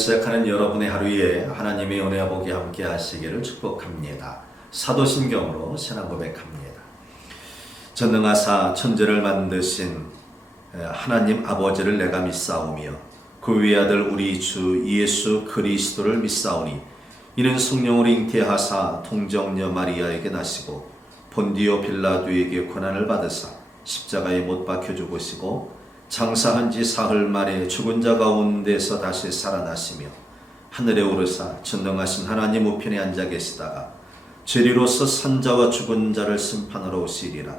시작하는 여러분의 하루에 하나님의 은혜와 복이 함께 하시기를 축복합니다. 사도신경으로 신앙 고백합니다. 전능하사 천지를 만드신 하나님 아버지를 내가 믿사오며 그 외아들 우리 주 예수 그리스도를 믿사오니 이는 성령으로 잉태하사 통정녀 마리아에게 나시고 본디오 빌라도에게 고난을 받으사 십자가에 못 박혀 죽으시고 장사한 지 사흘 만에 죽은 자 가운데서 다시 살아나시며 하늘에 오르사 전능하신 하나님 우편에 앉아 계시다가 죄리로서 산 자와 죽은 자를 심판하러 오시리라.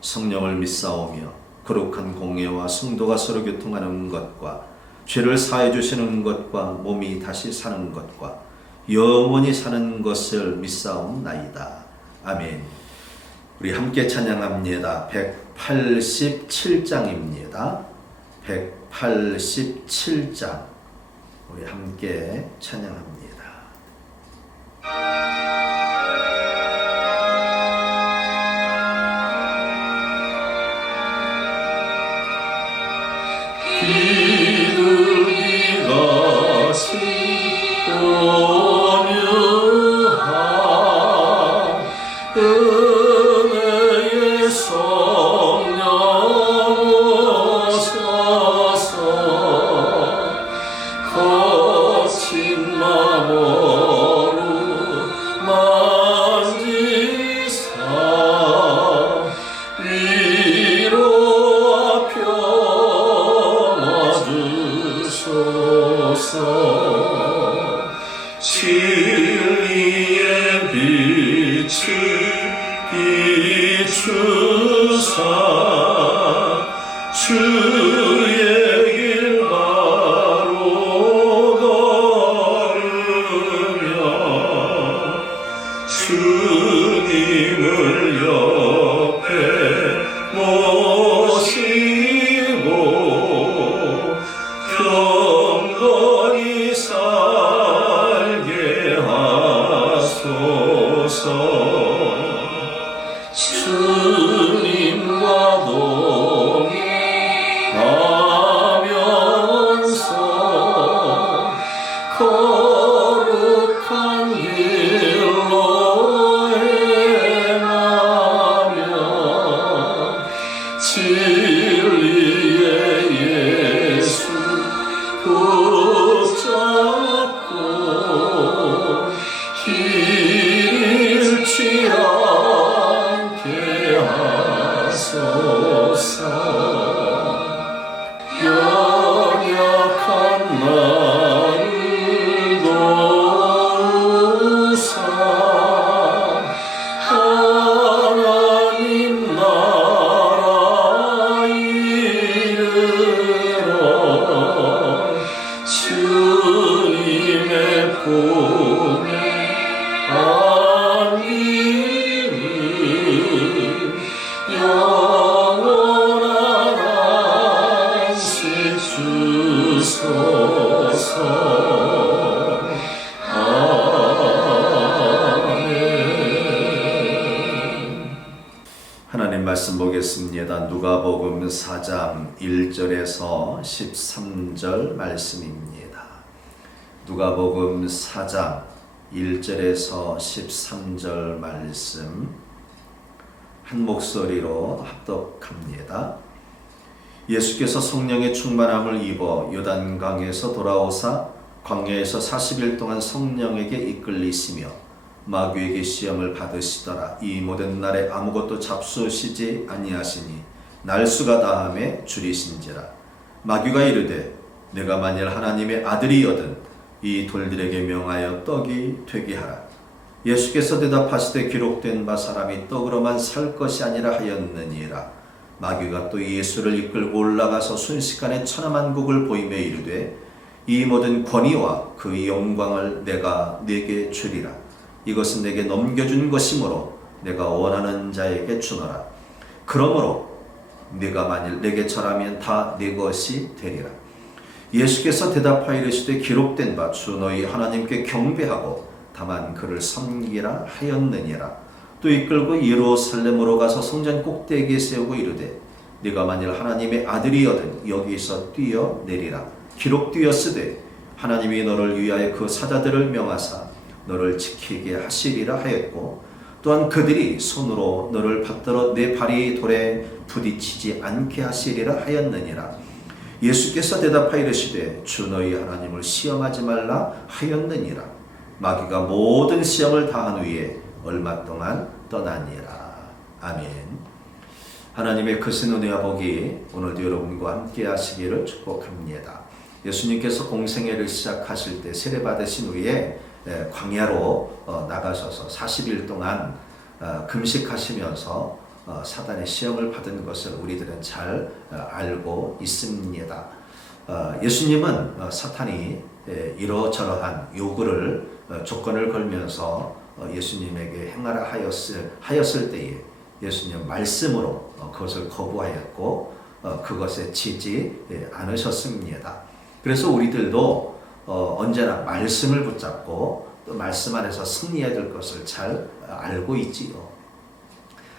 성령을 믿사오며 거룩한 공예와 성도가 서로 교통하는 것과 죄를 사해 주시는 것과 몸이 다시 사는 것과 영원히 사는 것을 믿사옵나이다. 아멘. 우리 함께 찬양합니다. 187장입니다. 187장 우리 함께 찬양합니다. 비둘기같이 온유한 은혜의 성령 오셔서 거친 마음으로 만지사 위로와 평화 주소서. 진리의 빛을 비추사 주의 길 바로 걸으며 주님을 옆에 모시고 경건히 살게 하소서. 주님과 동행하면서 거룩한 길로 행하며 진리의 예수 붙잡고 길 잃지 않게 하소서. 연약한 나를 도우사 하나님 나라 이르러 주님의 품에 안기를 영원한 안식 주소서. 아멘. 하나님 말씀 보겠습니다. 누가복음 4장 1절에서 13절 말씀입니다. 누가복음 4장 1절에서 13절 말씀 한 목소리로 합독합니다. 예수께서 성령의 충만함을 입어 요단강에서 돌아오사 광야에서 40일 동안 성령에게 이끌리시며 마귀에게 시험을 받으시더라. 이 모든 날에 아무것도 잡수시지 아니하시니 날수가 다함에 줄이신지라. 마귀가 이르되 내가 만일 하나님의 아들이거든 이 돌들에게 명하여 떡이 되게 하라. 예수께서 대답하시되 기록된 바 사람이 떡으로만 살 것이 아니라 하였느니라. 마귀가 또 예수를 이끌고 올라가서 순식간에 천하만국을 보이며 이르되 이 모든 권위와 그 영광을 내가 네게 주리라. 이것은 내게 넘겨준 것이므로 내가 원하는 자에게 주노라. 그러므로 네가 만일 내게 절하면 다 네 것이 되리라. 예수께서 대답하여 이르시되 기록된 바 주 너희 하나님께 경배하고 다만 그를 섬기라 하였느니라. 또 이끌고 예루살렘으로 가서 성전 꼭대기에 세우고 이르되 네가 만일 하나님의 아들이거든 여기서 뛰어내리라. 기록되었으되 하나님이 너를 위하여 그 사자들을 명하사 너를 지키게 하시리라 하였고 또한 그들이 손으로 너를 받들어 내 발이 돌에 부딪히지 않게 하시리라 하였느니라. 예수께서 대답하여 이르시되 주 너희 하나님을 시험하지 말라 하였느니라. 마귀가 모든 시험을 다한 후에 얼마 동안 떠나니라. 아멘. 하나님의 크신 은혜와 복이 오늘도 여러분과 함께 하시기를 축복합니다. 예수님께서 공생애를 시작하실 때 세례 받으신 후에 광야로 나가셔서 40일 동안 금식하시면서 사단의 시험을 받은 것을 우리들은 잘 알고 있습니다. 예수님은 사탄이 이러저러한 요구를 조건을 걸면서 예수님에게 행하라 하였을 때에 예수님 말씀으로 그것을 거부하였고 그것에 치지 않으셨습니다. 그래서 우리들도 언제나 말씀을 붙잡고 또 말씀 안에서 승리해야 될 것을 잘 알고 있지요.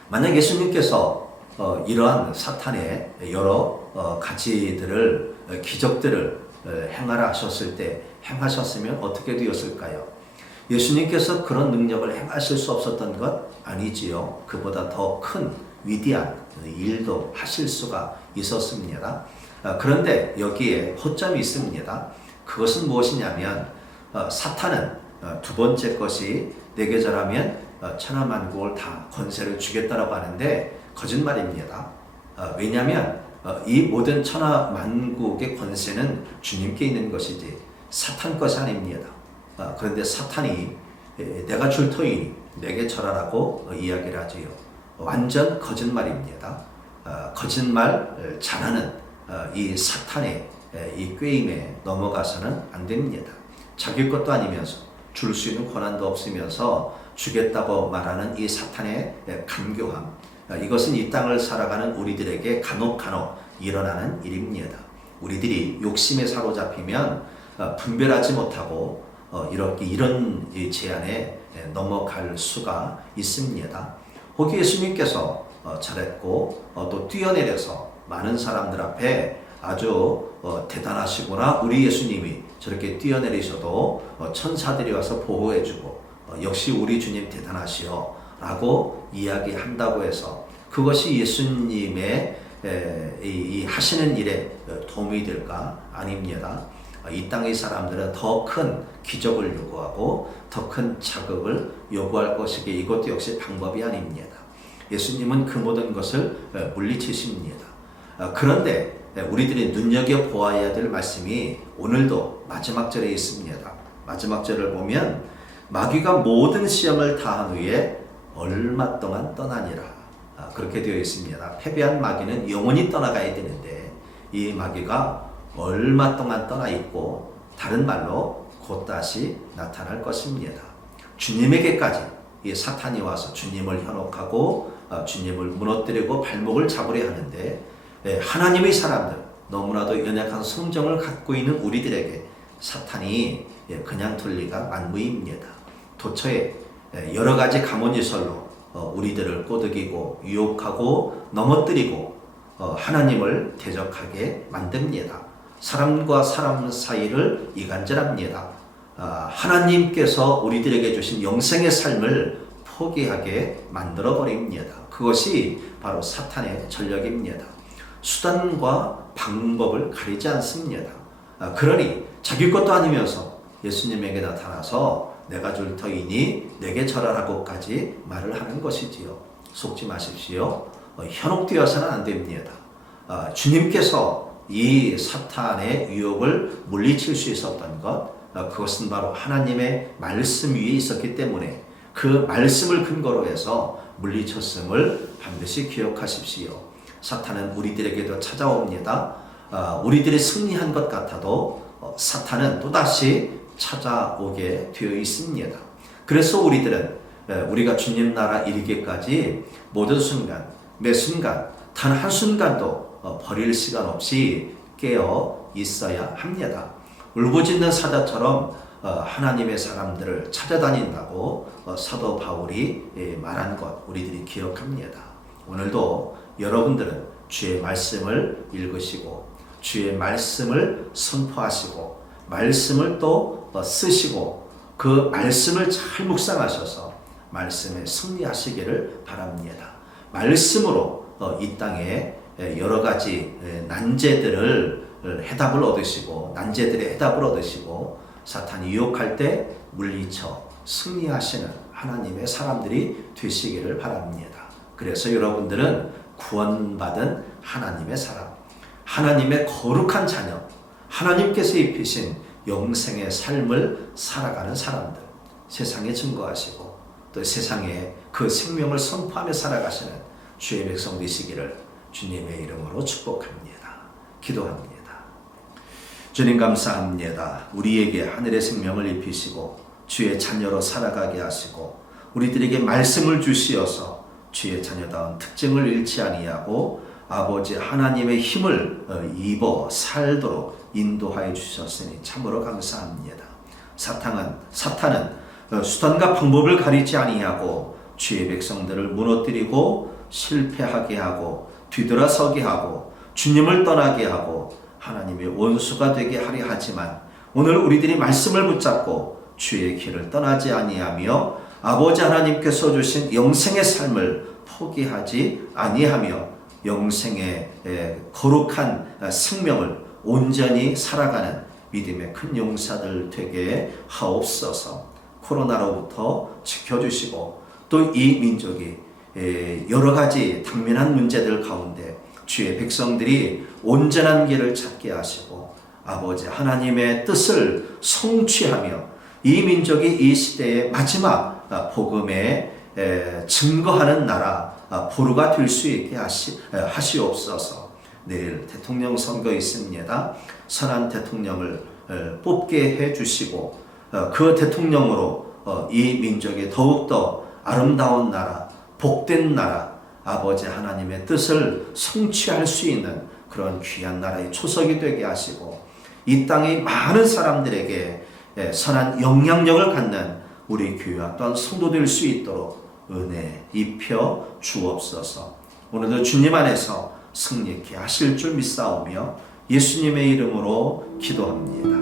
만약 예수님께서 이러한 사탄의 여러 가지들을 기적들을 행하라 하셨을 때 행하셨으면 어떻게 되었을까요? 예수님께서 그런 능력을 행하실 수 없었던 것 아니지요. 그보다 더 큰 위대한 일도 하실 수가 있었습니다. 그런데 여기에 허점이 있습니다. 그것은 무엇이냐면 사탄은 두 번째 것이 내게 절하면 천하만국을 다 권세를 주겠다라고 하는데 거짓말입니다. 왜냐하면 이 모든 천하만국의 권세는 주님께 있는 것이지 사탄 것이 아닙니다. 그런데 사탄이 내가 줄 터이니 내게 절하라고 이야기를 하지요. 완전 거짓말입니다. 거짓말 잘하는 이 사탄의 이 꾀임에 넘어가서는 안 됩니다. 자기 것도 아니면서 줄 수 있는 권한도 없으면서 주겠다고 말하는 이 사탄의 간교함, 이것은 이 땅을 살아가는 우리들에게 간혹 일어나는 일입니다. 우리들이 욕심에 사로잡히면 분별하지 못하고 이런 제안에 넘어갈 수가 있습니다. 혹시 예수님께서 잘했고 또 뛰어내려서 많은 사람들 앞에 아주 대단하시구나, 우리 예수님이 저렇게 뛰어내리셔도 천사들이 와서 보호해주고 역시 우리 주님 대단하시오 라고 이야기한다고 해서 그것이 예수님의 이 하시는 일에 도움이 될까? 아닙니다. 이 땅의 사람들은 더 큰 기적을 요구하고 더 큰 자극을 요구할 것이기에 이것도 역시 방법이 아닙니다. 예수님은 그 모든 것을 물리치십니다. 그런데 우리들이 눈여겨보아야 될 말씀이 오늘도 마지막 절에 있습니다. 마지막 절을 보면 마귀가 모든 시험을 다한 후에 얼마 동안 떠나니라 그렇게 되어 있습니다. 패배한 마귀는 영원히 떠나가야 되는데 이 마귀가 얼마 동안 떠나 있고 다른 말로 곧 다시 나타날 것입니다. 주님에게까지 이 사탄이 와서 주님을 현혹하고 주님을 무너뜨리고 발목을 잡으려 하는데 하나님의 사람들, 너무나도 연약한 성정을 갖고 있는 우리들에게 사탄이 그냥 둘 리가 만무입니다. 도처에 여러 가지 가문이설로 우리들을 꼬드기고 유혹하고 넘어뜨리고 하나님을 대적하게 만듭니다. 사람과 사람 사이를 이간질합니다. 하나님께서 우리들에게 주신 영생의 삶을 포기하게 만들어버립니다. 그것이 바로 사탄의 전략입니다. 수단과 방법을 가리지 않습니다. 그러니 자기 것도 아니면서 예수님에게 나타나서 내가 줄 터이니 내게 절하라고까지 말을 하는 것이지요. 속지 마십시오. 현혹되어서는 안 됩니다. 주님께서 이 사탄의 유혹을 물리칠 수 있었던 것, 그것은 바로 하나님의 말씀 위에 있었기 때문에 그 말씀을 근거로 해서 물리쳤음을 반드시 기억하십시오. 사탄은 우리들에게도 찾아옵니다. 우리들이 승리한 것 같아도 사탄은 또다시 찾아오게 되어 있습니다. 그래서 우리들은 우리가 주님 나라 이르기까지 모든 순간, 매 순간, 단 한순간도 버릴 시간 없이 깨어 있어야 합니다. 울부짖는 사자처럼 하나님의 사람들을 찾아다닌다고 사도 바울이 말한 것 우리들이 기억합니다. 오늘도 여러분들은 주의 말씀을 읽으시고 주의 말씀을 선포하시고 말씀을 또 쓰시고 그 말씀을 잘 묵상하셔서 말씀에 승리하시기를 바랍니다. 말씀으로 이 땅에 여러 가지 난제들을 해답을 얻으시고 난제들의 해답을 얻으시고 사탄이 유혹할 때 물리쳐 승리하시는 하나님의 사람들이 되시기를 바랍니다. 그래서 여러분들은 구원받은 하나님의 사람, 하나님의 거룩한 자녀, 하나님께서 입히신 영생의 삶을 살아가는 사람들, 세상에 증거하시고 또 세상에 그 생명을 선포하며 살아가시는 주의 백성 되시기를 주님의 이름으로 축복합니다. 기도합니다. 주님 감사합니다. 우리에게 하늘의 생명을 입히시고 주의 자녀로 살아가게 하시고 우리들에게 말씀을 주시어서 주의 자녀다운 특징을 잃지 아니하고 아버지 하나님의 힘을 입어 살도록 인도하여 주셨으니 참으로 감사합니다. 사탄은 수단과 방법을 가리지 아니하고 주의 백성들을 무너뜨리고 실패하게 하고 뒤돌아서게 하고 주님을 떠나게 하고 하나님의 원수가 되게 하려 하지만 오늘 우리들이 말씀을 붙잡고 주의 길을 떠나지 아니하며 아버지 하나님께서 주신 영생의 삶을 포기하지 아니하며 영생의 거룩한 생명을 온전히 살아가는 믿음의 큰 용사들 되게 하옵소서. 코로나로부터 지켜주시고 또 이 민족이 여러 가지 당면한 문제들 가운데 주의 백성들이 온전한 길을 찾게 하시고 아버지 하나님의 뜻을 성취하며 이 민족이 이 시대의 마지막 복음에 증거하는 나라 보루가 될 수 있게 하시옵소서. 내일 대통령 선거 있습니다. 선한 대통령을 뽑게 해주시고 그 대통령으로 이 민족이 더욱더 아름다운 나라, 복된 나라, 아버지 하나님의 뜻을 성취할 수 있는 그런 귀한 나라의 초석이 되게 하시고 이 땅의 많은 사람들에게 선한 영향력을 갖는 우리 교회와 또한 성도될 수 있도록 은혜 입혀 주옵소서. 오늘도 주님 안에서 승리케 하실 줄 믿사오며 예수님의 이름으로 기도합니다.